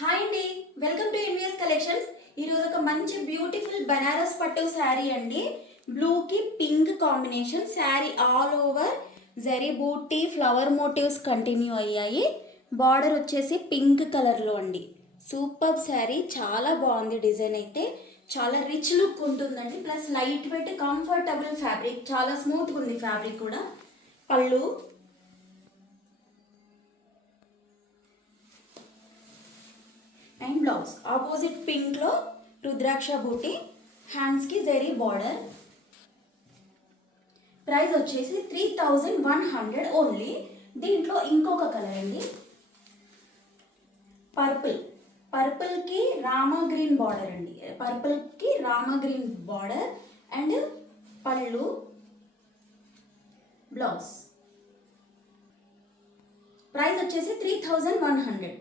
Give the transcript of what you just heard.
Hi అండి, welcome to NVS collections. ఈరోజు ఒక మంచి బ్యూటిఫుల్ బనారస్ పట్టు శారీ అండి. బ్లూకి pink combination sari all over zari booti flower motives continue అయ్యాయి. బార్డర్ వచ్చేసి పింక్ కలర్లో అండి. సూపర్ శారీ, చాలా బాగుంది. డిజైన్ అయితే చాలా రిచ్ లుక్ ఉంటుందండి. Plus light weight comfortable fabric, చాలా స్మూత్గా ఉంది ఫ్యాబ్రిక్ కూడా. పళ్ళు అండ్ బ్లౌజ్ ఆపోజిట్ పింక్లో రుద్రాక్ష బూటీ, హ్యాండ్స్కి జరీ బార్డర్. ప్రైస్ వచ్చేసి 3100 ఓన్లీ. దీంట్లో ఇంకొక కలర్ అండి, పర్పుల్కి రామా గ్రీన్ బార్డర్ అండి. పర్పుల్కి రామా గ్రీన్ బార్డర్ అండ్ పళ్ళు, బ్లౌజ్. ప్రైస్ వచ్చేసి 3100.